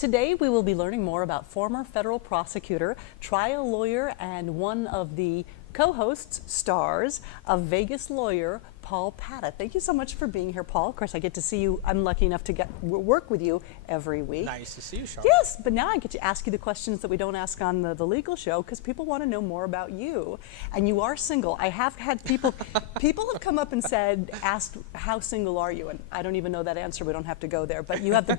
Today we will be learning more about former federal prosecutor, trial lawyer, and one of the co-hosts, stars of Vegas Lawyer, Paul Pata. Thank you so much for being here, Paul. Of course, I get to see you. I'm lucky enough to work with you every week. Nice to see you, Charlotte. Yes, but now I get to ask you the questions that we don't ask on the legal show because people want to know more about you. And you are single. I have had people have come up and asked, how single are you? And I don't even know that answer. We don't have to go there. But you have the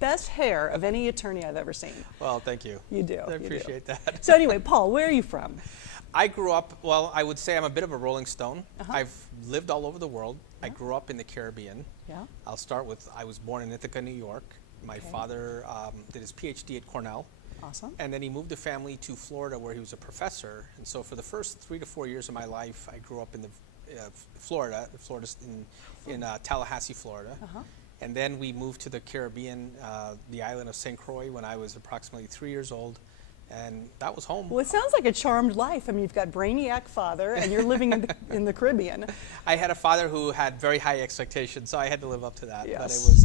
best hair of any attorney I've ever seen. Well, thank you. You do. I appreciate that. So anyway, Paul, where are you from? I grew up, well, I would say I'm a bit of a rolling stone. Uh-huh. I've lived all over the world. I grew up in the Caribbean. Yeah. I'll start with, I was born in Ithaca, New York. My father did his PhD at Cornell. Awesome. And then he moved the family to Florida where he was a professor. And so for the first 3 to 4 years of my life, I grew up in the Florida in Tallahassee, Florida. Uh-huh. And then we moved to the Caribbean, the island of St. Croix when I was approximately 3 years old. And that was home. Well, it sounds like a charmed life. I mean, you've got brainiac father, and you're living in the Caribbean. I had a father who had very high expectations, so I had to live up to that. Yes. But it was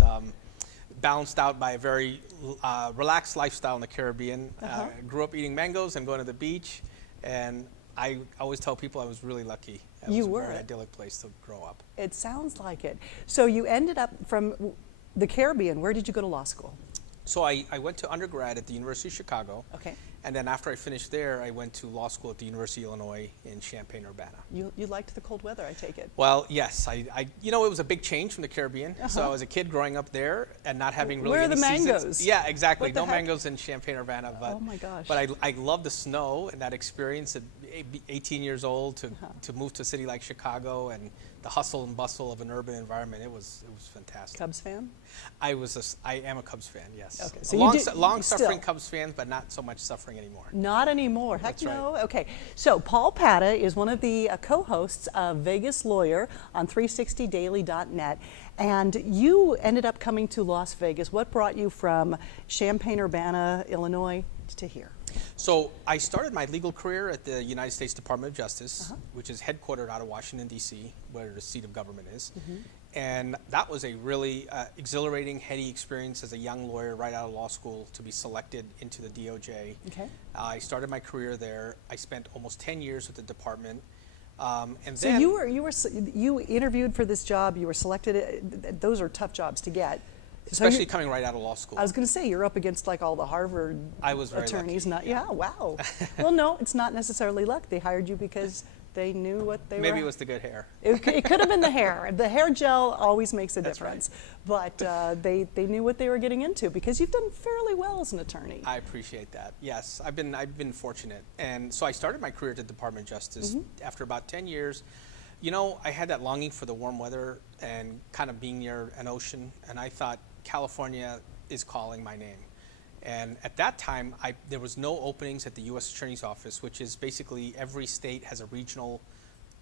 balanced out by a very relaxed lifestyle in the Caribbean. Uh-huh. Grew up eating mangoes and going to the beach, and I always tell people I was really lucky. It You was were. a very idyllic place to grow up. It sounds like it. So you ended up from the Caribbean. Where did you go to law school? So I went to undergrad at the University of Chicago. Okay. And then after I finished there, I went to law school at the University of Illinois in Champaign-Urbana. You liked the cold weather, I take it. Well, yes. You know, it was a big change from the Caribbean. Uh-huh. So as a kid growing up there and not having really Where are any the mangoes? seasons. Yeah, exactly. What the No heck? mangoes in Champaign-Urbana. But, Oh my gosh. But I love the snow and that experience at 18 years old to move to a city like Chicago and the hustle and bustle of an urban environment. It was fantastic. Cubs fan? I am a Cubs fan, yes. Okay, so long-suffering still. Cubs fan, but not so much suffering anymore. Not anymore. Heck That's right. no. Okay. So Paul Pata is one of the co-hosts of Vegas Lawyer on 360daily.net. And you ended up coming to Las Vegas. What brought you from Champaign-Urbana, Illinois, to here? So I started my legal career at the United States Department of Justice, which is headquartered out of Washington, D.C., where the seat of government is. And that was a really exhilarating, heady experience as a young lawyer right out of law school to be selected into the DOJ. Okay. I started my career there. I spent almost 10 years with the department. And So then you interviewed for this job. You were selected. Those are tough jobs to get. So especially coming right out of law school. I was going to say you're up against like all the Harvard I was very attorneys. lucky. Wow. Well, no, it's not necessarily luck. They hired you because they knew what they were. Maybe it was the good hair. It could have been the hair. The hair gel always makes a That's difference. But they knew what they were getting into because you've done fairly well as an attorney. I appreciate that. Yes, I've been fortunate. And so I started my career at the Department of Justice after about 10 years. You know, I had that longing for the warm weather and kind of being near an ocean, and I thought California is calling my name. And at that time, there was no openings at the U.S. Attorney's Office, which is basically every state has a regional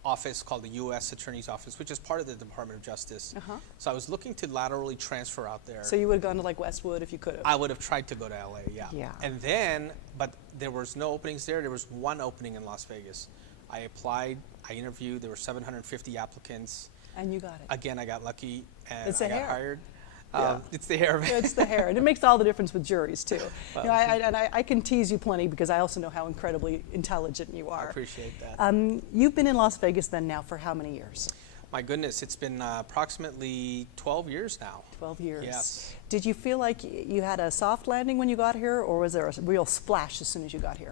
office called the U.S. Attorney's Office, which is part of the Department of Justice. So I was looking to laterally transfer out there. So you would have gone to like Westwood if you could have. I would have tried to go to LA, yeah. And then, but there was no openings there. There was one opening in Las Vegas. I applied, I interviewed, there were 750 applicants. And you got it. Again, I got lucky and It's I the got hair. hired. Yeah. It's the hair. It's the hair, and it makes all the difference with juries too. Well, You know, I can tease you plenty because I also know how incredibly intelligent you I are. appreciate that. You've been in Las Vegas then now for how many years? My goodness, it's been approximately 12 years now. 12 years. Yes. Did you feel like you had a soft landing when you got here, or was there a real splash as soon as you got here?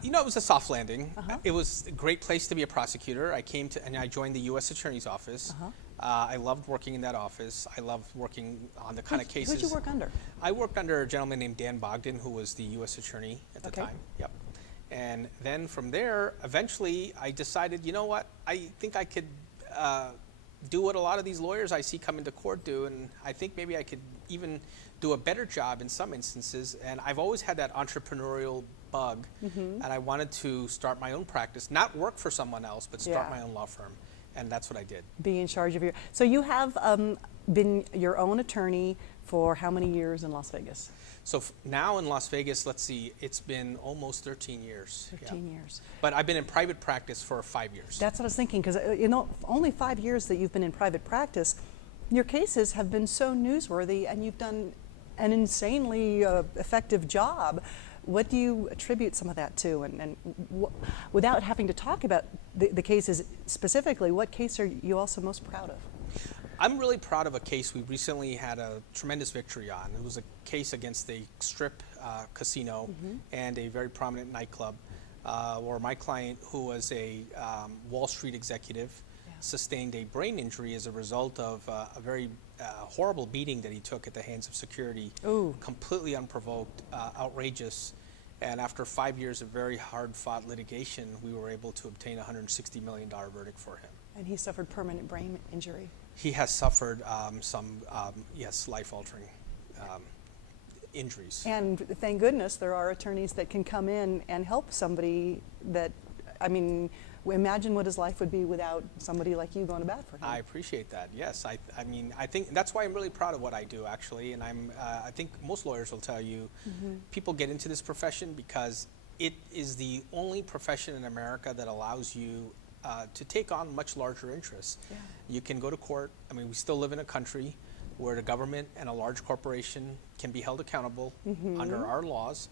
You know, it was a soft landing. It was a great place to be a prosecutor. I joined the U.S. Attorney's Office. I loved working in that office. I loved working on the kind of cases. Who'd you work under? I worked under a gentleman named Dan Bogdan, who was the U.S. Attorney at the time. Yep. And then from there, eventually, I decided, you know what? I think I could do what a lot of these lawyers I see come into court do, and I think maybe I could even do a better job in some instances. And I've always had that entrepreneurial bug, and I wanted to start my own practice, not work for someone else, but start my own law firm. And that's what I did. Be in charge of your. So you have been your own attorney for how many years in Las Vegas? So now in Las Vegas, let's see, it's been almost 13 years. 13 years. But I've been in private practice for 5 years. That's what I was thinking, because you know, only 5 years that you've been in private practice, your cases have been so newsworthy, and you've done an insanely effective job. What do you attribute some of that to? And without having to talk about the cases specifically, what case are you also most proud of? I'm really proud of a case we recently had a tremendous victory on. It was a case against a strip casino and a very prominent nightclub where my client, who was a Wall Street executive, sustained a brain injury as a result of a very horrible beating that he took at the hands of security. Ooh. Completely unprovoked, outrageous. And after 5 years of very hard-fought litigation, we were able to obtain a $160 million verdict for him. And he suffered permanent brain injury. He has suffered some, yes, life-altering injuries. And thank goodness there are attorneys that can come in and help somebody that, I mean, imagine what his life would be without somebody like you going to bat for him. I appreciate that. Yes, I mean, I think that's why I'm really proud of what I do, actually. And I think most lawyers will tell you, people get into this profession because it is the only profession in America that allows you to take on much larger interests. Yeah. You can go to court. I mean, we still live in a country where the government and a large corporation can be held accountable under our laws,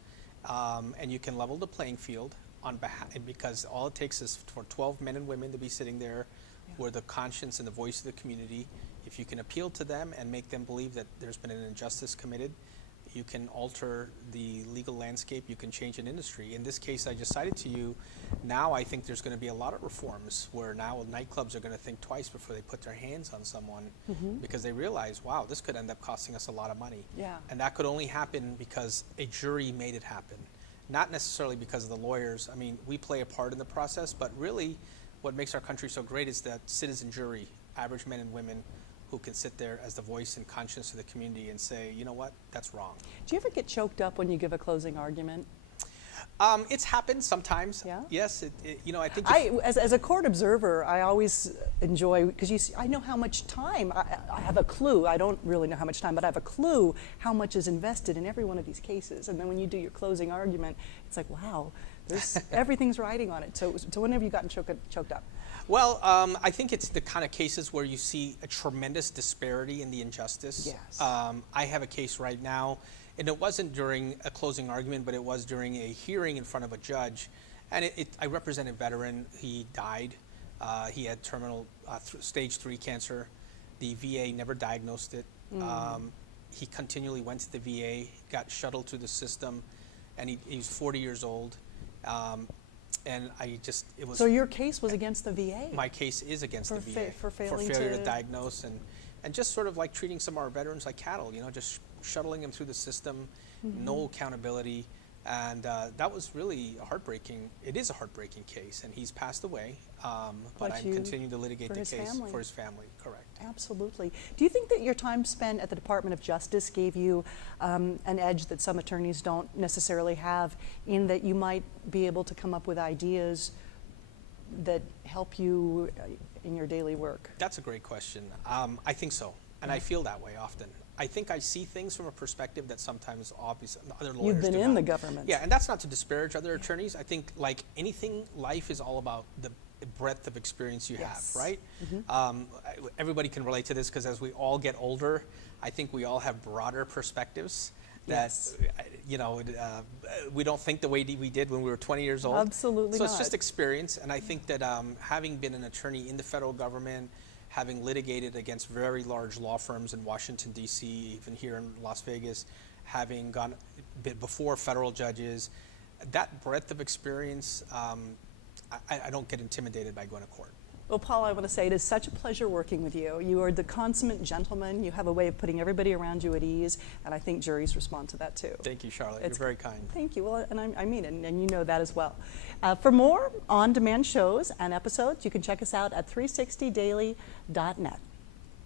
and you can level the playing field on behalf, because all it takes is for 12 men and women to be sitting there who are the conscience and the voice of the community. If you can appeal to them and make them believe that there's been an injustice committed, you can alter the legal landscape, you can change an industry. In this case I just cited to you, now I think there's going to be a lot of reforms where now nightclubs are going to think twice before they put their hands on someone because they realize, wow, this could end up costing us a lot of money. Yeah. And that could only happen because a jury made it happen. Not necessarily because of the lawyers. I mean, we play a part in the process, but really what makes our country so great is that citizen jury, average men and women who can sit there as the voice and conscience of the community and say, you know what, that's wrong. Do you ever get choked up when you give a closing argument? It's happened sometimes. Yeah? Yes, you know, I think As a court observer, I always enjoy, because I know how much time, I have a clue, I don't really know how much time, but I have a clue how much is invested in every one of these cases. And then when you do your closing argument, it's like, wow, there's everything's riding on it. So when have you gotten choked up? Well, I think it's the kind of cases where you see a tremendous disparity in the injustice. Yes. I have a case right now, and it wasn't during a closing argument, but it was during a hearing in front of a judge. And I represent a veteran. He died. He had terminal stage 3 cancer. The VA never diagnosed it. He continually went to the VA, got shuttled through the system, and he's 40 years old. And it was. So your case was against the VA? My case is against the VA for failing failure to to diagnose and just sort of like treating some of our veterans like cattle, you know, just shuttling them through the system, no accountability. And that was really it is a heartbreaking case, and he's passed away, but I'm continuing to litigate the case for his family, correct. Absolutely. Do you think that your time spent at the Department of Justice gave you an edge that some attorneys don't necessarily have, in that you might be able to come up with ideas that help you in your daily work? That's a great question. I think so, and I feel that way often. I think I see things from a perspective that sometimes obviously other lawyers You've been do in not. the government. Yeah, and that's not to disparage other attorneys. I think like anything, life is all about the breadth of experience you have, right? Everybody can relate to this because as we all get older, I think we all have broader perspectives that, you know, we don't think the way we did when we were 20 years old. Absolutely So not. it's just experience, and I think that having been an attorney in the federal government, having litigated against very large law firms in Washington, D.C., even here in Las Vegas, having gone before federal judges, that breadth of experience, I don't get intimidated by going to court. Well, Paul, I want to say it is such a pleasure working with you. You are the consummate gentleman. You have a way of putting everybody around you at ease, and I think juries respond to that too. Thank you, Charlotte. You're very kind. Thank you. Well, and I mean it, and you know that as well. For more on-demand shows and episodes, you can check us out at 360daily.net.